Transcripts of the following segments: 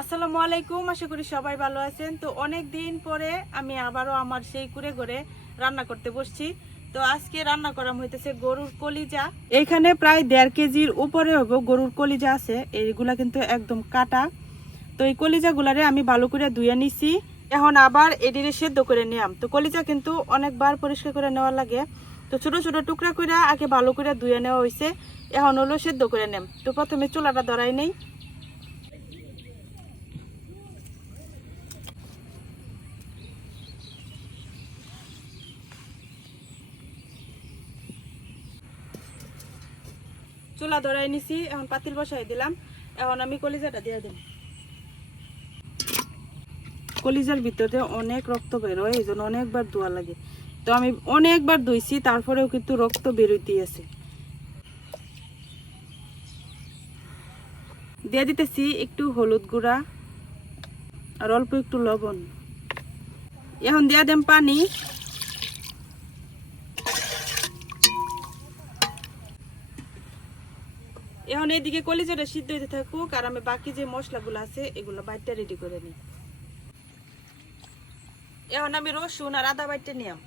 আসসালামু আলাইকুম, আশা করি সবাই ভালো আছেন। তো অনেক দিন পরে আমি আবারও আমার সেই কুড়ে ঘরে রান্না করতে বসছি। তো আজকে রান্না করা হইতেছে গরুর কলিজা। এইখানে প্রায় 1.5 কেজির উপরে হবে গরুর কলিজা আছে। এইগুলা কিন্তু একদম কাটা। তো এই কলিজাগুলারে আমি ভালো করে ধুয়ে নিছি। এখন আবার এডিরে সেদ্ধ করে নিলাম। তো কলিজা কিন্তু অনেকবার পরিষ্কার করে নেওয়া লাগে। তো ছোট ছোট টুকরা করে আগে ভালো করে ধুয়ে নেওয়া হয়েছে। এখন হলো সেদ্ধ করে নেম। তো প্রথমে চুলাটা ধরাই নেই। চুলা ধরাই নিছি, এখন পাতিল বসাই দিলাম। এখন আমি কলিজাটা দিয়ে দিই। কলিজার ভিতরে অনেক রক্ত বেরোয়, এই জন্য অনেকবার ধোয়া লাগে। তো আমি অনেকবার ধুইছি, তারপরেও কিন্তু রক্ত বেরোইতেই আছে। দিয়ে দিতেছি একটু হলুদ গুঁড়া আর অল্প একটু লবণ। এখন দিয়ে দেম পানি। এখন এইদিকে কলিজাটা সিদ্ধ হইতে থাকুক, আর আমি বাকি যে মশলাগুলো আছে এগুলো বাইটটা রেডি করে নিই। এখন আমি রসুন আর আদা বাইটটা নিলাম।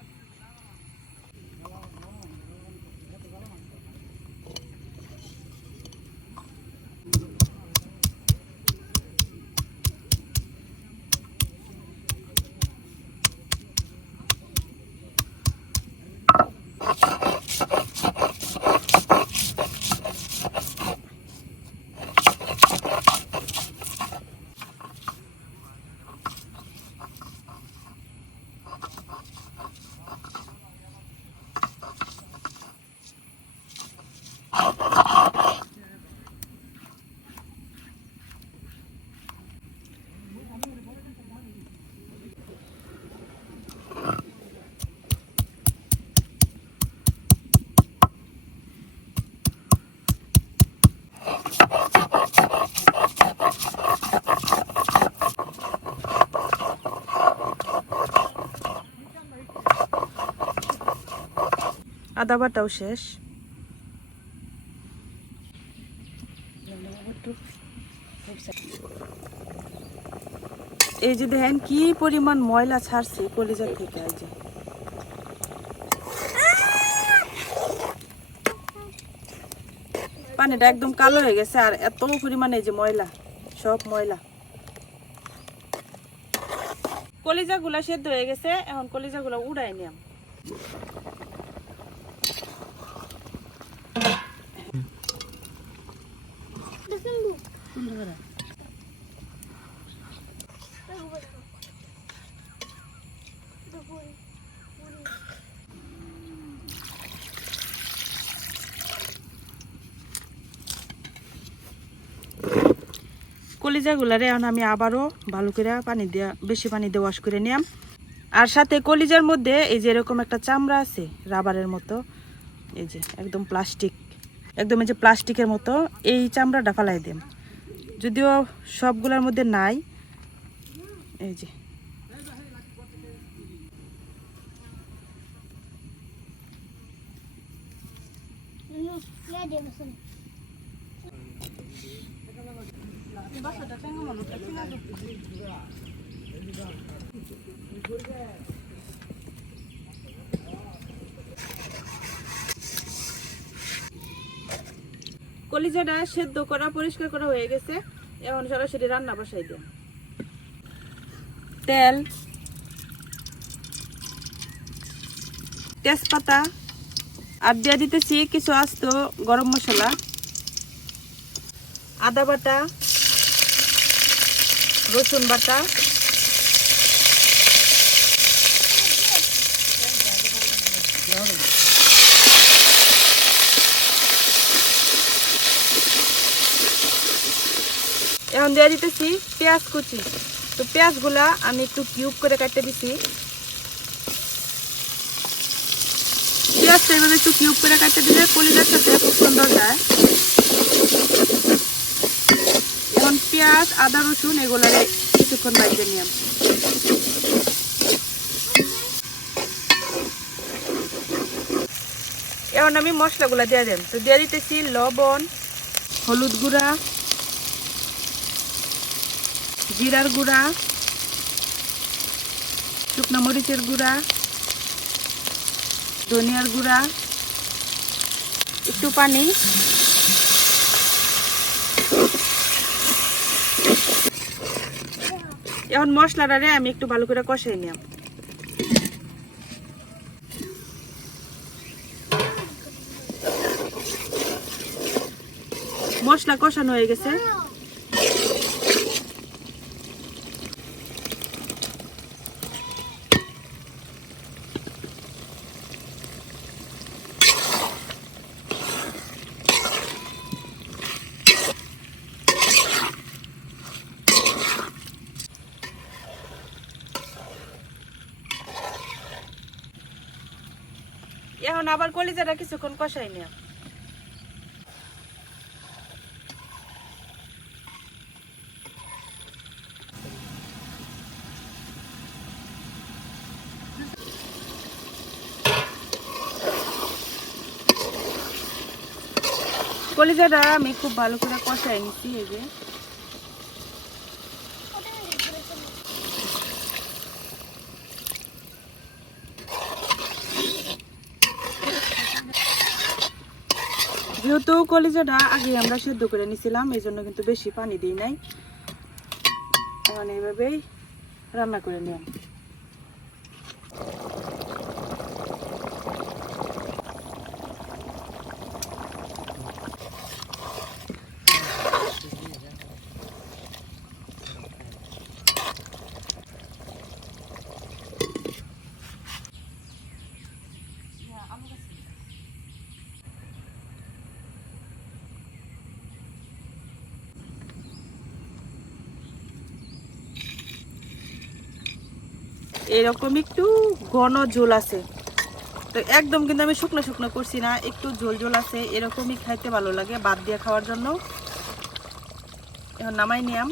আদা বাটাও শেষ। এই যে দেখেন কি পরিমাণ ময়লা ছাড়ছে কলিজা থেকে। এই যে পানিটা একদম কালো হয়ে গেছে, আর এত পরিমাণে যে ময়লা, সব ময়লা। কলিজা গুলা সেদ্ধ হয়ে গেছে, এখন কলিজা গুলা উড়াই নিলাম। কলিজাগুলারে এখন আমি আবারও ভালো করে পানি দিয়ে, বেশি পানি দিয়ে ওয়াশ করে নিলাম। আর সাথে কলিজার মধ্যে এই যে এরকম একটা চামড়া আছে রাবারের মতো, এই যে একদম প্লাস্টিক, একদম এই যে প্লাস্টিকের মতো, এই চামড়াটা ফালাই দিম। যদিও সবগুলোর মধ্যে নাই, এই যে কলিজাটা সেদ্ধ করা পরিষ্কার করা হয়ে গেছে। এখন সরাসরি রান্না বসাই দিই। তেল, তেজপাতা, আর দিয়ে দিতেছি কিছু আস্ত গরম মশলা, আদা বাটা, রসুন বাটা, এখন দিয়ে দিতেছি পেঁয়াজ কুচি। তো পেঁয়াজগুলা আমি একটু কিউব করে কাটতে দিছি। পেঁয়াজটা এভাবে একটু কিউব করে কাটতে দিলে কলিজার সাথে খুব সুন্দর যায়। এখন পেঁয়াজ, আদা, রসুন এগুলো কিছুক্ষণ বাইরে নিলাম। এখন আমি মশলাগুলো দিয়ে দেব। তো দিয়ে দিতেছি লবণ, হলুদ গুঁড়া, জিরার গুঁড়া, শুকনো মরিচের গুঁড়া, ধনিয়ার গুঁড়া, একটু পানি, এখন মশলাটারে আমি একটু ভালো করে কষাই নিলাম। মশলা কষানো হয়ে গেছে। এখন আবার কলিজাটা কিছুক্ষণ কষাই নিলাম। কলিজাটা আমি খুব ভালো করে কষাই নিচ্ছি। এই যে যেহেতু কলিজাটা আগে আমরা সেদ্ধ করে নিছিলাম, এই জন্য কিন্তু বেশি পানি দিই নাই। এখন এইভাবেই রান্না করে নিলাম। এরকম একটু ঘন ঝোল আছে, তো একদম কিন্তু আমি শুকনো শুকনো করছি না, একটু ঝোল ঝোল আছে, এরকমই খাইতে ভালো লাগে ভাত দিয়ে খাওয়ার জন্য। এখন নামাই নিলাম।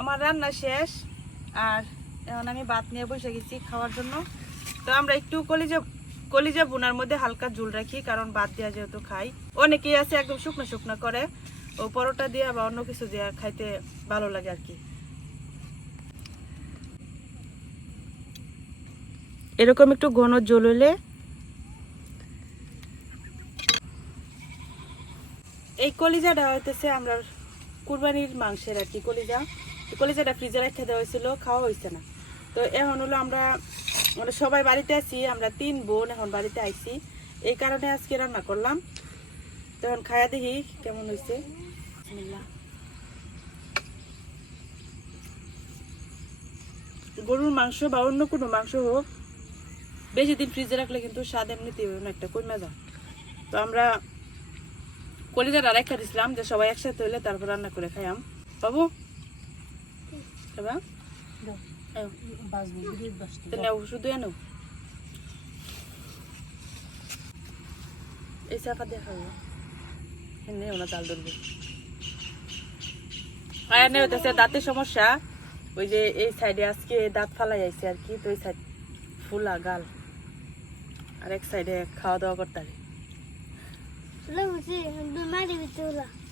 আমার রান্না শেষ, আর এখন আমি ভাত নিয়ে বসে গেছি খাওয়ার জন্য। তো আমরা একটু কলিজা বোনার মধ্যে হালকা ঝোল রাখি, কারণ ভাত দেওয়া যেহেতু খাই। অনেকেই আছে একদম শুকনো শুকনো করে, ও পরোটা দিয়ে বা অন্য কিছু দিয়ে খাইতে ভালো লাগে আর কি। এরকম একটু ঘন ঝোল হলে, এই কলিজাটা হইতেছে আমরা কুরবানির মাংসের আর কি কলিজাটা ফ্রিজে রেখে দেওয়া হয়েছিল, খাওয়া হয়েছে না। তো এখন হলো আমরা সবাই বাড়িতে আছি, আমরা 3 বোন এখন বাড়িতে আইছি, এই কারণে আজকে রান্না করলাম। তো এখন খায়া দেখি কেমন হয়েছে। গরুর মাংস বা অন্য কোনো মাংস হোক, বেশি দিন ফ্রিজে রাখলে কিন্তু স্বাদ এমনিতেই একটা কমে যায়। তো আমরা কলিজাটা রেখে দিছিলাম যে সবাই একসাথে হইলে তারপর রান্না করে খাইয়াম। বাবু শুধু এনো এই চাপা দিয়ে খাবো, এনে ওনা চাল ধরবো। এনে হইতেছে দাঁতের সমস্যা, ওই যে এই সাইডে আজকে দাঁত ফালাই যাইছে আর কি, তো এই সাইড ফুলা গাল, আর এক সাইডে খাওয়া দাওয়া করতে পারি,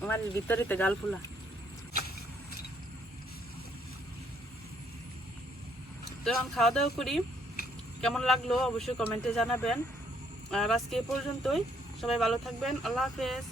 মাটির ভিতরে তো গাল ফুলা। তো এখন খাওয়া দাওয়া করি, কেমন লাগলো অবশ্যই কমেন্টে জানাবেন। আর আজকে এ পর্যন্তই, সবাই ভালো থাকবেন, আল্লাহ হাফেজ।